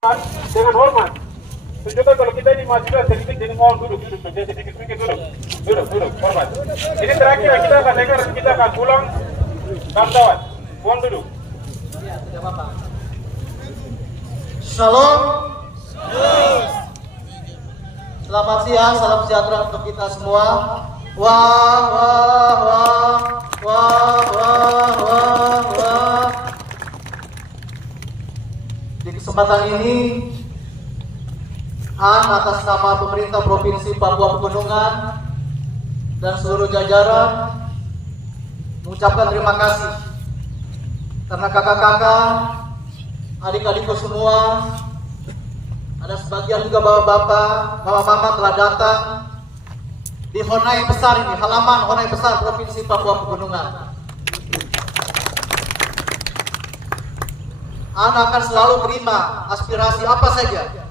dengan hormat. Tunjukkan kalau kita ini mahasiswa sedikit, jadi mohon duduk, jadi sedikit duduk, hormat. Ini terakhir kita akan dengar, kita akan pulang, kawan-kawan, mohon duduk. Shalom. Selamat siang, salam sejahtera untuk kita semua. Wah, wah, wah, wah, wah, wah, wah. Di kesempatan ini, atas nama pemerintah Provinsi Papua Pegunungan dan seluruh jajaran mengucapkan terima kasih karena kakak-kakak, adik-adikku semua, ada sebagian juga bapak-bapak, mama-mama telah datang di Honai besar ini, halaman Honai besar Provinsi Papua Pegunungan. Anak akan selalu terima aspirasi apa saja.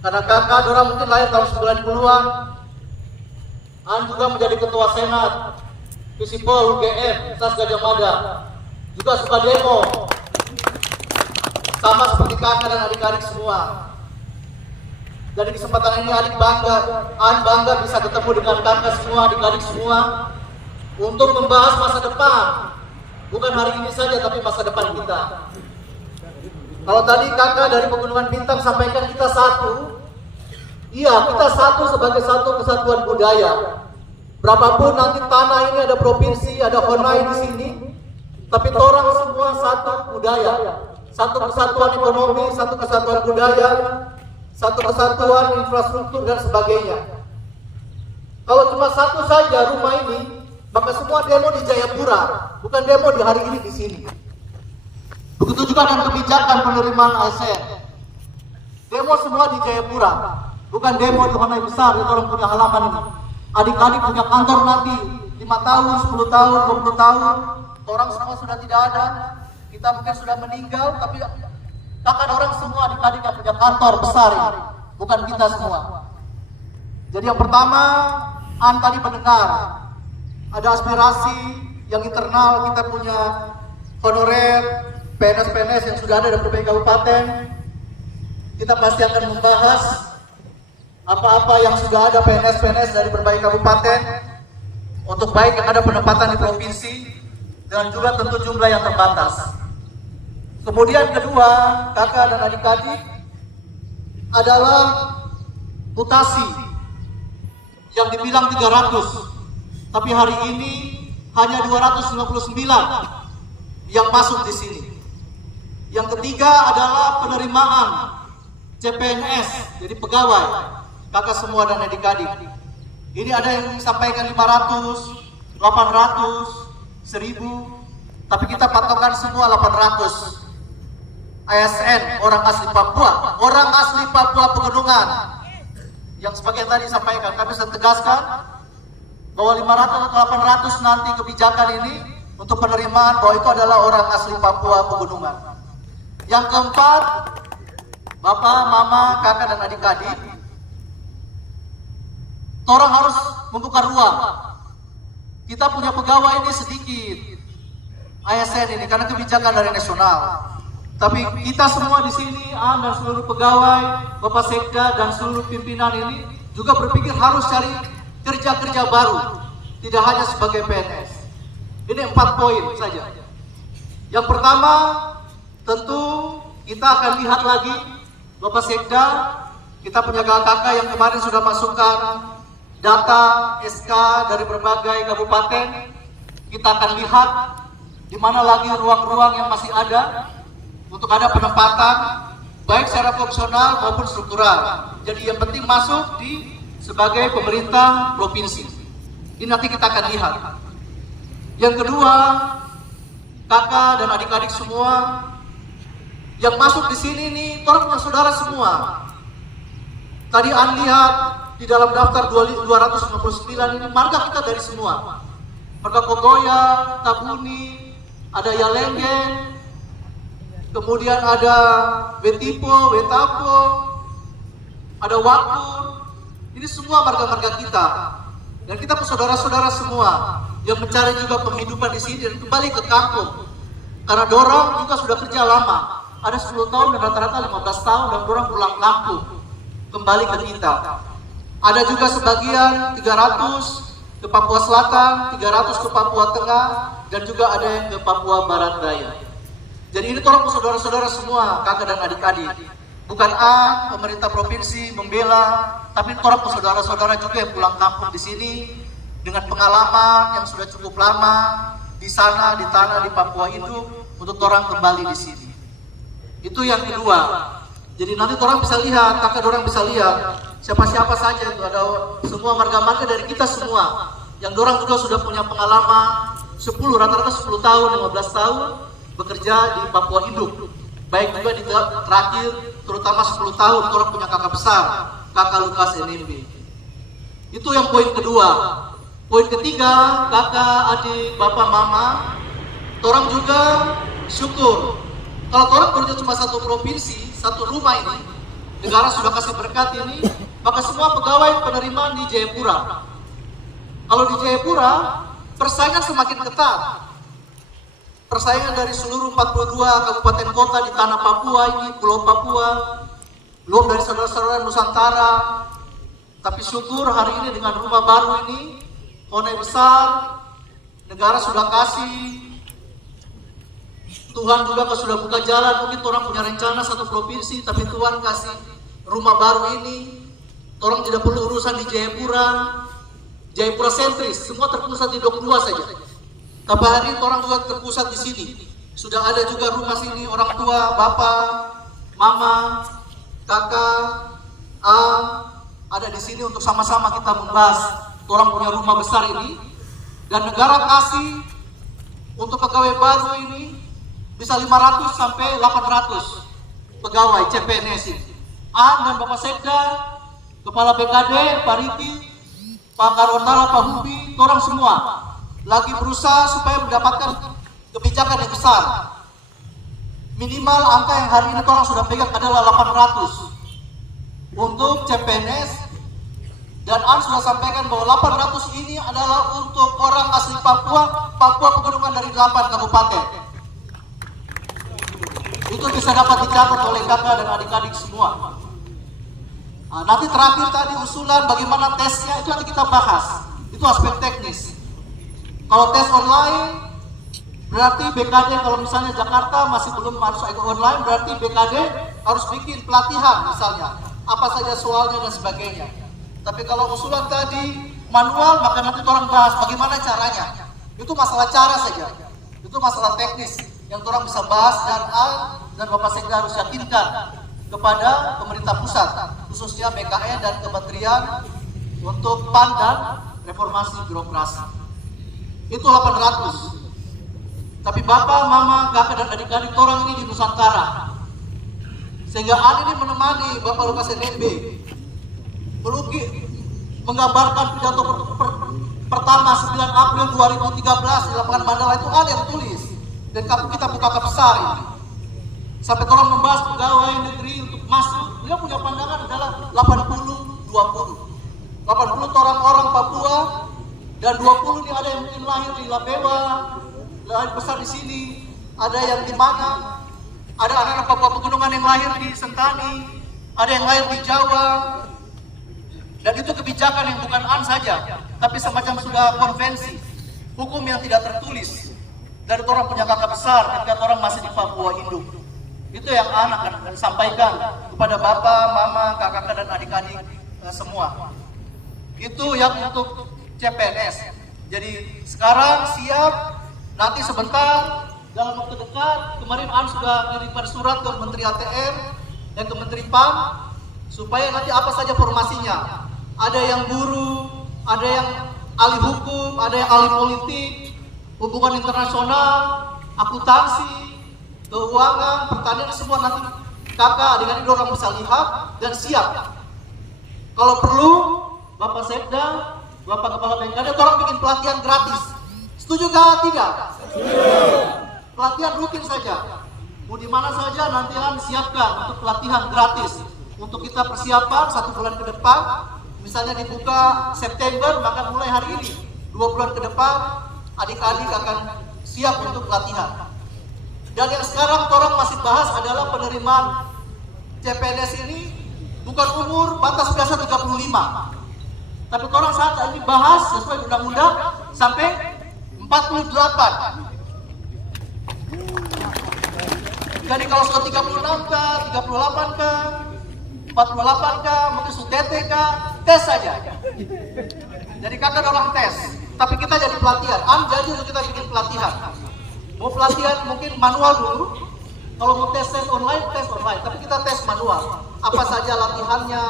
Karena kakak dorang mungkin lahir tahun 90-an. An juga menjadi ketua senat Visipol UGM SAS Gajah Mada. Juga suka demo. Sama seperti kakak dan adik-adik semua. Dari kesempatan ini adik bangga, An bangga bisa ketemu dengan kakak semua, adik-adik semua untuk membahas masa depan. Bukan hari ini saja, tapi masa depan kita. Kalau tadi kakak dari Pegunungan Bintang sampaikan kita satu, iya kita satu sebagai satu kesatuan budaya. Berapapun nanti tanah ini ada provinsi, ada Honai di sini, tapi orang semua satu budaya, satu kesatuan ekonomi, satu kesatuan budaya, satu kesatuan infrastruktur dan sebagainya. Kalau cuma satu saja rumah ini, maka semua demo di Jayapura, bukan demo di hari ini di sini. Begitu juga dengan kebijakan penerimaan ASN. Demo semua di Jayapura, bukan demo di Honai besar, itu orang punya halaman ini. Adik-adik punya kantor nanti 5 tahun, 10 tahun, 20 tahun, orang semua sudah tidak ada. Kita mungkin sudah meninggal, tapi kakak orang semua adik-adik yang punya kantor besar ini, bukan kita semua. Jadi yang pertama, An tadi mendengar ada aspirasi yang internal, kita punya honorer PNS-PNS yang sudah ada di berbagai kabupaten. Kita pasti akan membahas apa-apa yang sudah ada PNS-PNS dari berbagai kabupaten, untuk baik yang ada penempatan di provinsi dan juga tentu jumlah yang terbatas. Kemudian kedua, kakak dan adik-adik, adalah mutasi yang dibilang 300, tapi hari ini hanya 259 yang masuk di sini. Yang ketiga adalah penerimaan CPNS, jadi pegawai, kakak semua dan adik-adik. Ini ada yang disampaikan 500, 800, 1000, tapi kita patokan semua 800. ASN, orang asli Papua, orang asli Papua Pegunungan. Yang sebagian tadi disampaikan, kami bisa tegaskan bahwa 500 atau 800 nanti kebijakan ini untuk penerimaan bahwa itu adalah orang asli Papua Pegunungan. Yang keempat, bapak, mama, kakak dan adik-adik, orang harus membuka ruang. Kita punya pegawai ini sedikit, ASN ini karena kebijakan dari nasional. Tapi kita semua di sini, dan seluruh pegawai, Bapak Sekda dan seluruh pimpinan ini juga berpikir harus cari kerja-kerja baru, tidak hanya sebagai PNS. Ini 4 poin saja. Yang pertama, tentu kita akan lihat lagi Bapak Sekda, kita punya kakak-kakak yang kemarin sudah masukkan data SK dari berbagai kabupaten. Kita akan lihat di mana lagi ruang-ruang yang masih ada untuk ada penempatan baik secara fungsional maupun struktural. Jadi yang penting masuk di sebagai pemerintah provinsi. Ini nanti kita akan lihat. Yang kedua, kakak dan adik-adik semua yang masuk di sini nih, orang punya saudara semua. Tadi An lihat di dalam daftar 259 ini marga kita dari semua. Marga Kogoya, Tabuni, ada Yalenggen, kemudian ada Betipo, Betapo, ada Wakur. Ini semua marga-marga kita. Dan kita saudara-saudara semua yang mencari juga penghidupan di sini dan kembali ke kampung. Karena dorong juga sudah kerja lama. ada 10 tahun dan rata-rata 15 tahun dan orang pulang kampung kembali ke kita. Ada juga sebagian 300 ke Papua Selatan, 300 ke Papua Tengah, dan juga ada yang ke Papua Barat Daya. Jadi ini orang saudara-saudara semua, kakak dan adik-adik. Bukan pemerintah provinsi membela, tapi orang saudara-saudara juga yang pulang kampung di sini dengan pengalaman yang sudah cukup lama di sana, di tanah, di Papua Induk, untuk orang kembali di sini. Itu yang kedua. Jadi nanti orang bisa lihat, kakak orang bisa lihat siapa-siapa saja itu, ada semua marga-marga dari kita semua yang orang juga sudah punya pengalaman 10, rata-rata 10 tahun, 15 tahun bekerja di Papua Induk. Baik juga di terakhir, terutama 10 tahun orang punya kakak besar, kakak Lukas NMB. Itu yang poin kedua. Poin ketiga, kakak, adik, bapak, mama, orang juga syukur. Kalau orang kerja cuma satu provinsi, satu rumah ini, negara sudah kasih berkat ini, maka semua pegawai penerimaan di Jayapura. Kalau di Jayapura, persaingan semakin ketat. Persaingan dari seluruh 42 kabupaten kota di tanah Papua ini, Pulau Papua, belum dari saudara-saudara Nusantara. Tapi syukur hari ini dengan rumah baru ini, Honai besar, negara sudah kasih, Tuhan juga sudah buka jalan. Mungkin orang punya rencana satu provinsi, tapi Tuhan kasih rumah baru ini. Orang tidak perlu urusan di Jayapura sentris, semua terpusat di Dok 2 saja. Tapi hari ini orang juga terpusat di sini. Sudah ada juga rumah sini, orang tua, bapak, mama, kakak, ada di sini untuk sama-sama kita membahas. Orang punya rumah besar ini, dan negara kasih untuk pegawai baru ini bisa 500 sampai 800 pegawai CPNS ini. Dan Bapak Sekda, Kepala BKD, Pak Riki, Pak Karontala, Pak Hubi, orang semua lagi berusaha supaya mendapatkan kebijakan yang besar. Minimal angka yang hari ini orang sudah pegang adalah 800 untuk CPNS. Dan sudah sampaikan bahwa 800 ini adalah untuk orang asli Papua, Papua pegunungan dari 8 kabupaten. Itu bisa dapat dicatat oleh kakak dan adik-adik semua. Nanti terakhir tadi usulan bagaimana tesnya itu nanti kita bahas. Itu aspek teknis. Kalau tes online, berarti BKD kalau misalnya Jakarta masih belum harus online, berarti BKD harus bikin pelatihan misalnya. Apa saja soalnya dan sebagainya. Tapi kalau usulan tadi manual, maka nanti orang bahas bagaimana caranya. Itu masalah cara saja. Itu masalah teknis yang orang bisa bahas, dan Bapak Sekda harus yakinkan kepada pemerintah pusat, khususnya BKN dan Kementerian untuk PAN dan reformasi birokrasi. Itu 800. Tapi bapak, mama, kakak dan adik-adik orang ini di Nusantara. Sehingga ini menemani Bapak Lukas NMB menggambarkan pidato pertama 9 April 2013 di lapangan Mandala itu yang tulis. Dan kita buka besar ini. Sampai orang membahas pegawai negeri untuk masuk, dia punya pandangan adalah 80-20. 80 orang Papua dan 20 ini ada yang mungkin lahir di Labewa, lahir besar di sini, ada yang di mana, ada anak-anak Papua pegunungan yang lahir di Sentani, ada yang lahir di Jawa. Dan itu kebijakan yang bukan saja, tapi semacam sudah konvensi, hukum yang tidak tertulis dari orang punya kakak besar ketika orang masih di Papua Induk. Itu yang anak akan sampaikan kepada bapak, mama, kakak dan adik-adik semua. Itu yang untuk CPNS. Jadi sekarang siap, nanti sebentar dalam waktu dekat, kemarin sudah kirimkan surat ke Menteri ATR dan ke Menteri PAN supaya nanti apa saja formasinya. Ada yang guru, ada yang ahli hukum, ada yang ahli politik, hubungan internasional, akuntansi, keuangan, pertanian, semua nanti kakak adik-adik orang bisa lihat dan siap. Kalau perlu, Bapak Sekda, Bapak Kepala BKD, orang bikin pelatihan gratis. Setuju kah tidak? Pelatihan rutin saja. Mau di mana saja nanti siapkan untuk pelatihan gratis. Untuk kita persiapan 1 bulan ke depan, misalnya dibuka September, maka mulai hari ini 2 bulan ke depan adik-adik akan siap untuk pelatihan. Dan yang sekarang orang masih bahas adalah penerimaan CPNS ini bukan umur batas biasa 35. Tapi orang saat ini bahas sesuai undang-undang sampai 48. Jadi kalau sudah 36 kah, 38 kah, 48 kah, mungkin SUTT kah, tes saja. Jadi kakak orang tes, tapi kita jadi pelatihan. Jadi kita bikin pelatihan. Mau pelatihan mungkin manual dulu. Kalau mau tes online, tapi kita tes manual. Apa saja latihannya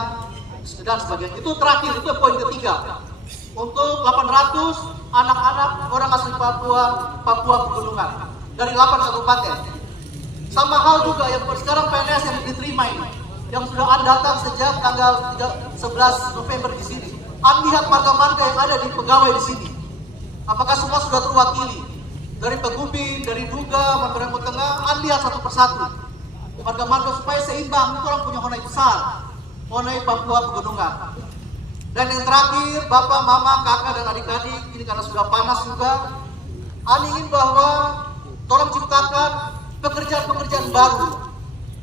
dan sebagainya. Itu terakhir, itu poin ketiga. Untuk 800 anak-anak orang asli Papua Pegunungan dari 8 kabupaten. Sama hal juga yang sekarang PNS yang diterima ini, yang sudah datang sejak tanggal 11 November di sini. Lihat marga-marga yang ada di pegawai di sini. Apakah semua sudah terwakili? Dari Pegubin, dari Duga, Manggarai Tengah, lihat satu persatu. Marga-marga supaya seimbang, itu orang punya honai besar. Honai Papua Pegunungan. Dan yang terakhir, Bapak, Mama, Kakak, dan adik-adik, ini karena sudah panas juga, ingin bahwa tolong ciptakan pekerjaan-pekerjaan baru.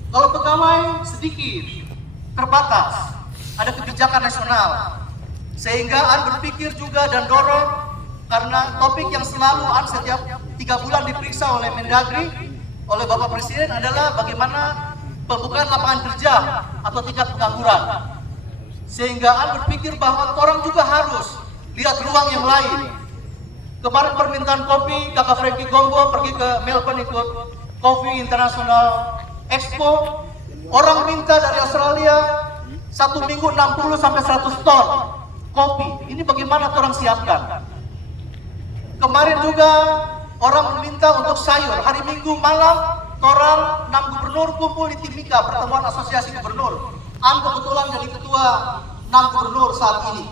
Kalau pegawai sedikit, terbatas, ada kebijakan nasional. Sehingga berpikir juga dan dorong, karena topik yang selalu setiap 3 bulan diperiksa oleh Mendagri, oleh Bapak Presiden adalah bagaimana pembukaan lapangan kerja atau tingkat pengangguran. Sehingga berpikir bahwa orang juga harus lihat ruang yang lain. Kemarin permintaan kopi, Kakak Frankie Gombo pergi ke Melbourne ikut Coffee International Expo. Orang minta dari Australia 1 minggu 60 sampai 100 ton kopi. Ini bagaimana orang siapkan? Kemarin juga orang meminta untuk sayur. Hari Minggu malam, orang 6 gubernur kumpul di Timika, pertemuan asosiasi gubernur. Kebetulan jadi ketua 6 gubernur saat ini.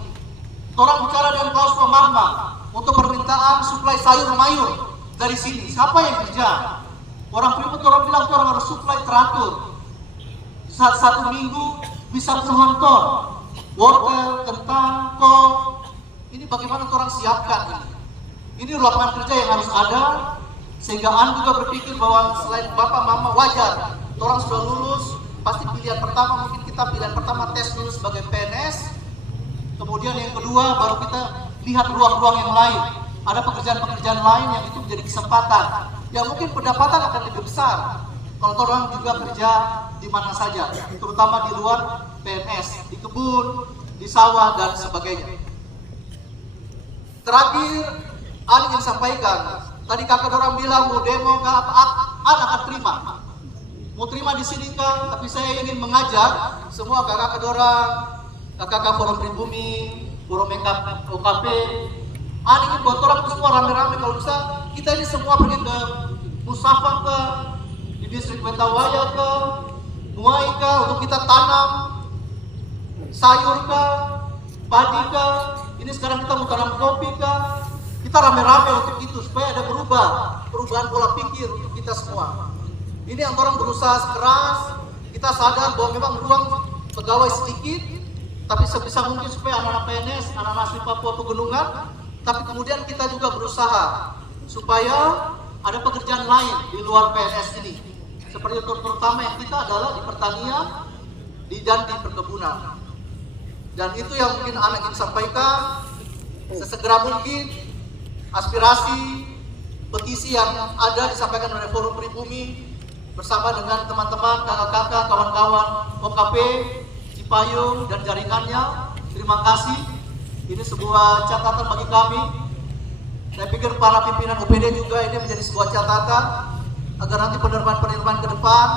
Orang bicara dengan Paus Magma untuk permintaan suplai sayur mayur dari sini. Siapa yang kerja? Orang Freeport orang bilang orang harus suplai teratur. Saat 1 minggu bisa puluhan ton. Wortel, kentang, kol. Ini bagaimana orang siapkan ini? Ini lapangan kerja yang harus ada. Sehingga juga berpikir bahwa selain Bapak Mama wajar, orang sudah lulus, pasti pilihan pertama mungkin kita pilihan pertama tes dulu sebagai PNS, kemudian yang kedua baru kita lihat ruang-ruang yang lain. Ada pekerjaan-pekerjaan lain yang itu menjadi kesempatan, yang mungkin pendapatan akan lebih besar kalau orang juga kerja di mana saja, terutama di luar PNS, di kebun, di sawah dan sebagainya. Terakhir, ingin sampaikan, tadi kakak orang bilang mau demo ke akan terima. Mau terima di sini kan, tapi saya ingin mengajak semua kakak orang, kakak Forum Pribumi, Forum OKP, ingin buat orang semua rame-rame kalau bisa kita ini semua pergi ke Musafah ke, di distrik Mentawaya ke, Muai ke, untuk kita tanam sayur ke, padi ke. Ini sekarang kita mau tanam kopi ke, kita rame-rame untuk itu supaya ada perubahan pola pikir untuk kita semua. Ini yang orang berusaha keras, kita sadar bahwa memang ruang pegawai sedikit, tapi sebisa mungkin supaya anak-anak PNS, anak-anak asli Papua Pegunungan, tapi kemudian kita juga berusaha supaya ada pekerjaan lain di luar PNS ini. Seperti terutama yang kita adalah di pertanian dan di perkebunan. Dan itu yang mungkin anak ingin sampaikan, sesegera mungkin aspirasi, petisi yang ada disampaikan oleh Forum Pribumi, bersama dengan teman-teman, kakak-kakak, kawan-kawan OKP, Cipayung, dan jaringannya. Terima kasih. Ini sebuah catatan bagi kami. Saya pikir para pimpinan UPD juga ini menjadi sebuah catatan agar nanti penerimaan-penerimaan ke depan,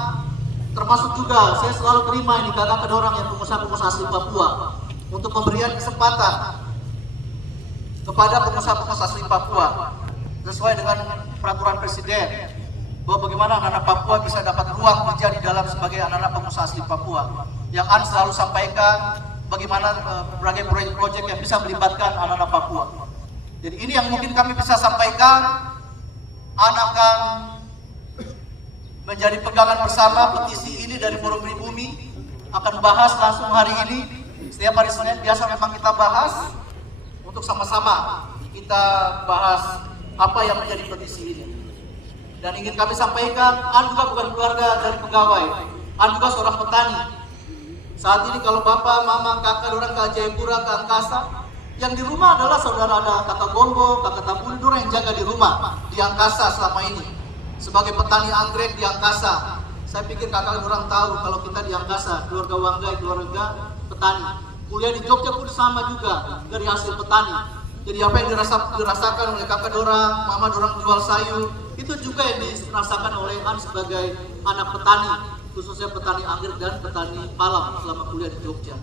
termasuk juga saya selalu terima ini kakak orang yang pengusaha-pengusaha asli Papua untuk pemberian kesempatan kepada pengusaha-pengusaha asli Papua sesuai dengan peraturan Presiden, bahwa bagaimana anak-anak Papua bisa dapat ruang kerja di dalam sebagai anak-anak pengusaha asli Papua. Yang selalu sampaikan bagaimana berbagai proyek-proyek yang bisa melibatkan anak-anak Papua. Jadi ini yang mungkin kami bisa sampaikan. Akan menjadi pegangan bersama petisi ini dari Forum Pribumi, akan bahas langsung hari ini. Setiap hari Senin biasa memang kita bahas untuk sama-sama kita bahas apa yang menjadi petisi ini. Dan ingin kami sampaikan, An juga bukan keluarga dari pegawai, An juga seorang petani. Saat ini kalau bapak, mama, kakak, orang ke Jayapura, ke Angkasa, yang di rumah adalah saudara ada kakak Gombo, kakak Tabuni, orang yang jaga di rumah, di Angkasa selama ini. Sebagai petani anggrek di Angkasa, saya pikir kakak orang tahu kalau kita di Angkasa, keluarga Wanggai, keluarga petani. Kuliah di Jogja pun sama juga, dari hasil petani. Jadi apa yang dirasakan oleh kakak dorang, mama dorang jual sayur, itu juga yang dirasakan oleh An sebagai anak petani, khususnya petani anggrek dan petani palam selama kuliah di Jogja.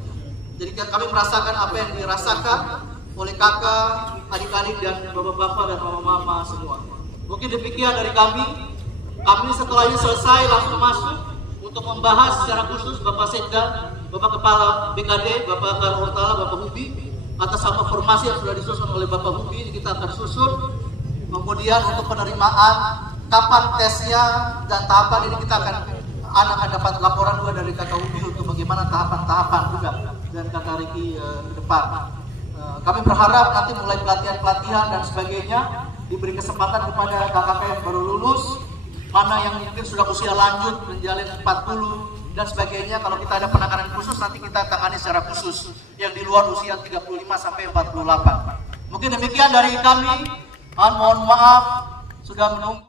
Jadi kami merasakan apa yang dirasakan oleh kakak, adik-adik dan bapak-bapak dan mama-mama semua. Mungkin demikian dari kami. Kami setelah ini selesai langsung masuk untuk membahas secara khusus Bapak Sekda, Bapak Kepala BKD, Bapak Karhortala, Bapak Hubi, atas sama formasi yang sudah disusun oleh Bapak Hubi, kita akan susun. Kemudian untuk penerimaan, kapan tesnya dan tahapan ini kita akan dapat laporan juga dari Kakak Hubi untuk bagaimana tahapan-tahapan juga dan Kakak Riki ke depan. Kami berharap nanti mulai pelatihan-pelatihan dan sebagainya diberi kesempatan kepada kakak yang baru lulus, mana yang mungkin sudah usia lanjut menjalin 40 dan sebagainya. Kalau kita ada penanganan khusus nanti kita tangani secara khusus yang di luar usia 35 sampai 48. Mungkin demikian dari kami. Mohon maaf sudah menunggu.